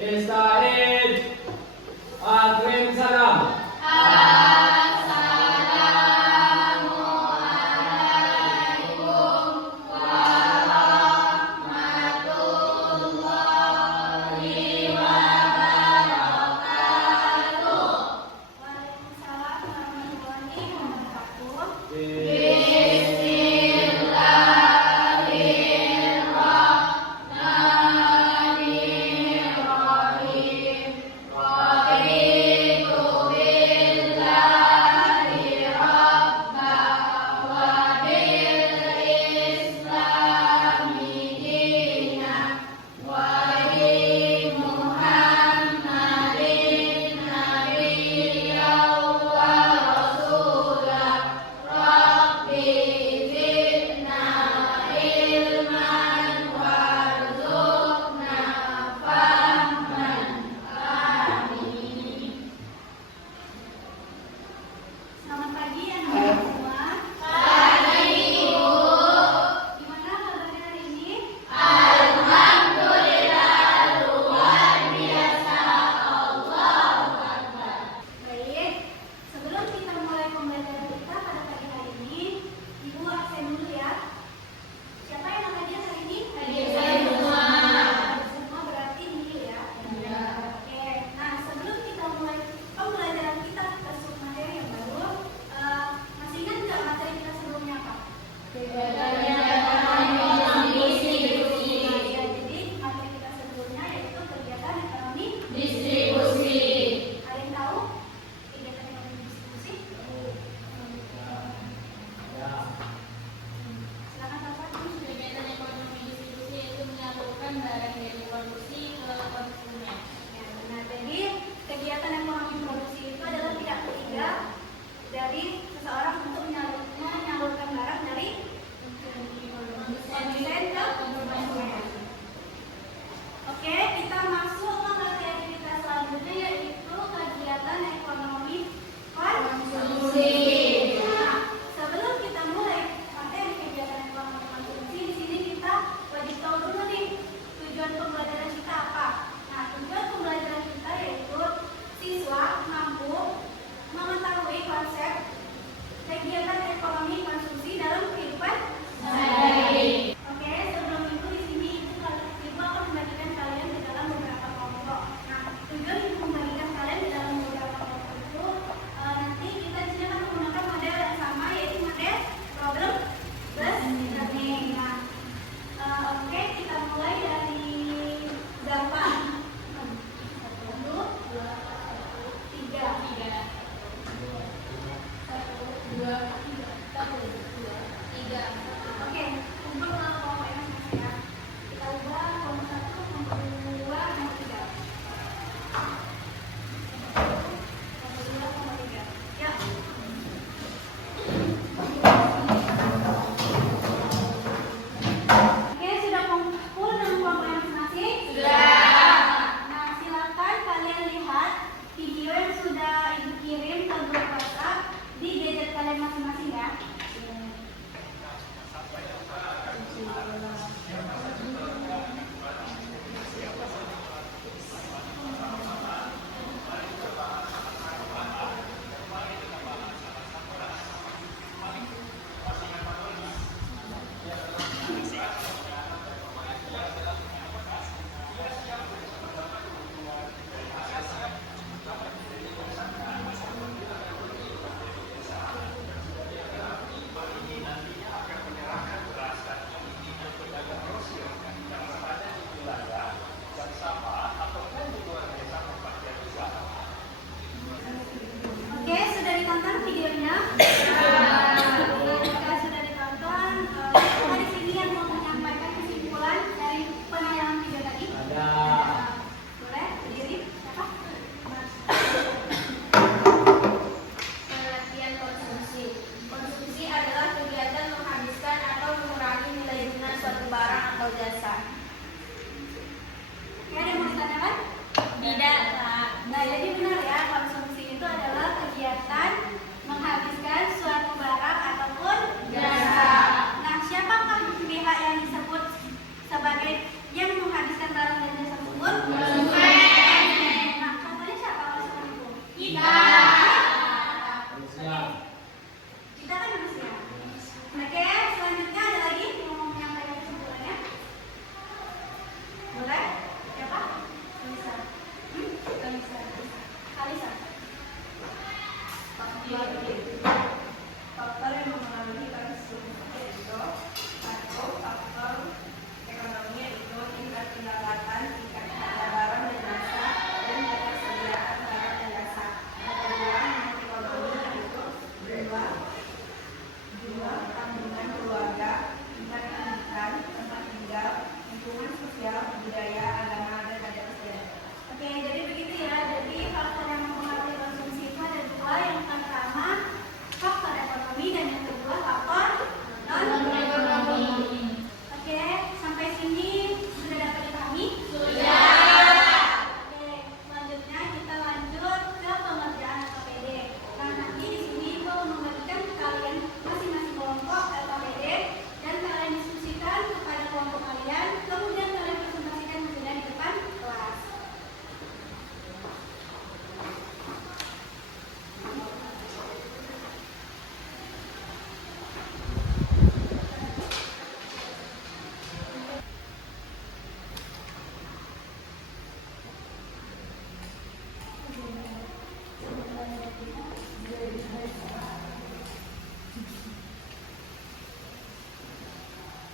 Ista'id. Akrim salam. Bismillahirrahmanirrahim.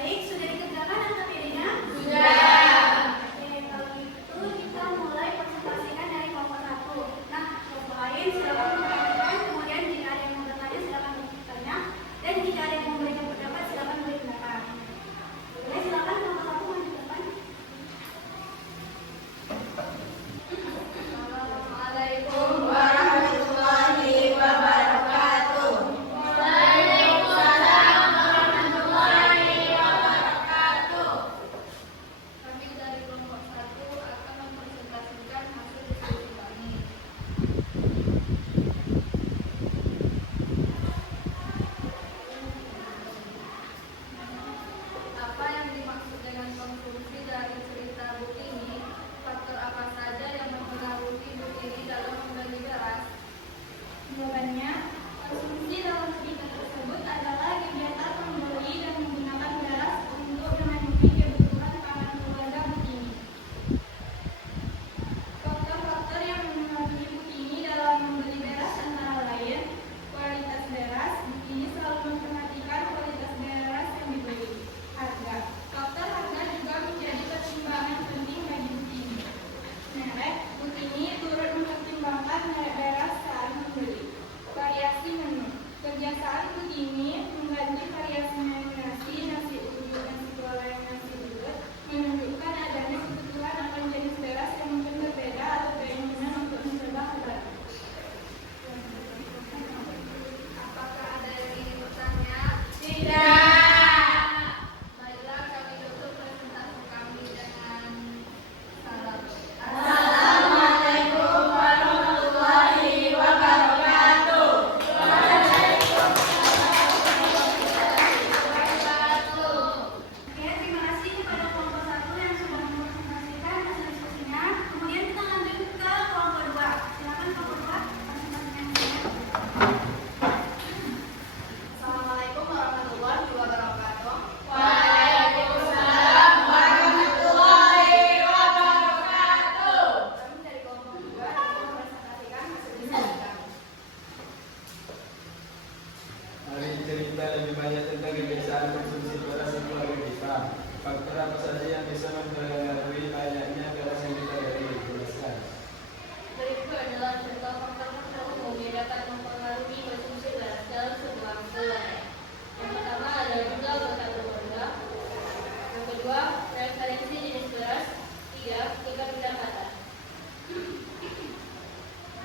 Baik, sudah dikerjakan angka pilihnya? Oke, kalau gitu kita mulai presentasikan dari kelompok 1. Nah, kelompok lain silakan memperhatikan, kemudian jika ada yang mau bertanya silakan bertanya, dan jika ada yang mau memberikan pendapat silakan beri pendapat. Oke, silakan kelompok 1 maju ke depan. Assalamualaikum warahmatullahi wabarakatuh. Kami dari kelompok 1 akan mempresentasikan hasil diskusi kami. Apa yang dimaksud dengan konsumsi dari cerita buku ini? Faktor apa saja yang mempengaruhi buku ini dalam membeli beras? Jawabannya, konsumsi dalam cerita tersebut adalah kegiatan membeli dan menggunakan beras untuk memenuhi kebutuhan pangan keluarga Butini. Faktor-faktor yang mempengaruhi Butini dalam membeli beras antara lain kualitas beras. Butini selalu memperhatikan kualitas beras yang dibeli. Harga. Faktor harga juga menjadi pertimbangan penting bagi Butini. Merek. Butini turut mempertimbangkan merek beras saat membeli. Variasi menu. Kebiasaan Butini mengganti variasi menu nasi uduk, nasi goreng, nasi uduk menunjukkan adanya kebutuhan akan jenis beras yang mungkin berbeda atau keinginan untuk mencoba hal baru. Apakah ada yang ingin bertanya? Baiklah, kami tutup presentasi kami dengan salam. Assalamualaikum warahmatullahi wabarakatuh. Oke, terima kasih kepada kelompok 1 yang sudah mempresentasikan hasil diskusinya. Kemudian kita lanjut ke kelompok 2. Silakan kelompok 2 presentasikan hasilnya. Assalamualaikum warahmatullahi wabarakatuh. Waalaikumsalam warahmatullahi wabarakatuh. Kami dari kelompok 2 akan mempresentasikan hasil diskusi kami. Hari ini cerita lebih banyak tentang kebiasaan konsumsi beras di keluarga kita. Faktor apa saja yang bisa mempengaruhi banyaknya beras yang kita beli? Jelaskan. Berikut adalah contoh faktor-faktor umum yang dapat mempengaruhi konsumsi beras dalam sebuah keluarga. Yang pertama adalah jumlah anggota keluarga. Yang kedua, preferensi jenis beras. Tiga pendapatan.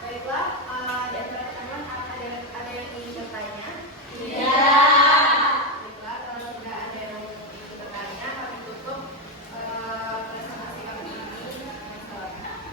Baiklah, di antara teman ada yang ingin bertanya? Baiklah, kalau tidak ada yang ingin bertanya, kami tutup presentasi kami ini dengan salam.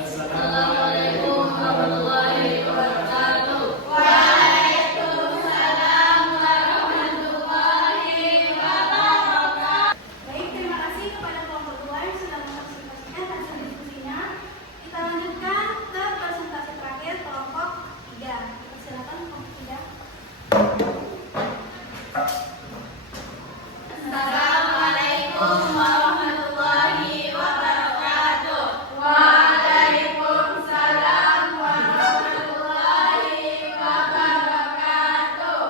Assalamualaikum warahmatullahi wabarakatuh. Waalaikumsalam warahmatullahi wabarakatuh. Baik, terima kasih kepada kelompok 2 yang sudah mempresentasikan hasil diskusinya. Kita lanjutkan ke presentasi terakhir kelompok 3. Silakan kelompok 3. Assalamualaikum warahmatullahi wabarakatuh. Waalaikumsalam warahmatullahi wabarakatuh.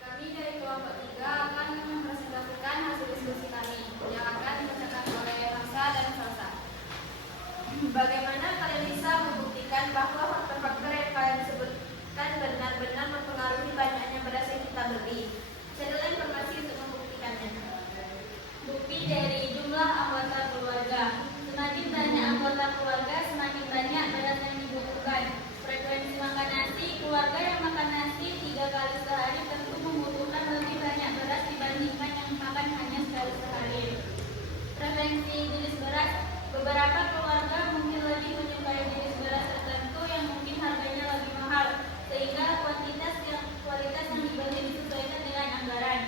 Kami dari kelompok 3 akan mempresentasikan hasil diskusi kami yang akan dibacakan oleh Hamsa dan Salsa. Bagaimana kalian bisa membuktikan bahwa faktor-faktor yang kalian sebutkan benar-benar mempengaruhi banyaknya beras yang kita beli? Carilah informasi untuk membuktikannya. Bukti dari jumlah anggota keluarga. Semakin banyak anggota keluarga, semakin banyak beras yang dibutuhkan. Frekuensi makan nasi. Keluarga yang makan nasi 3 kali sehari tentu membutuhkan lebih banyak beras dibandingkan yang makan hanya sekali sehari. Preferensi jenis beras. Beberapa keluarga mungkin lebih menyukai jenis beras tertentu yang mungkin harganya lebih mahal, sehingga kualitas yang dibeli disesuaikan dengan anggaran.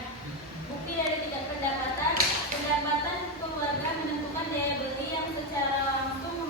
Bukti dari tidak pendapatan. Pendapatan keluarga menentukan daya beli yang secara langsung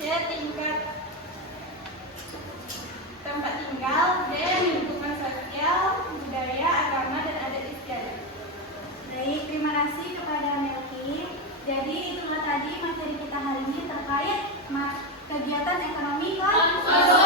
C. Tingkat tempat tinggal. D. Lingkungan sosial, budaya, agama, dan adat istiadat. Baik, terima kasih kepada Melki. Jadi itulah tadi materi kita hari ini terkait kegiatan ekonomi Konsumsi.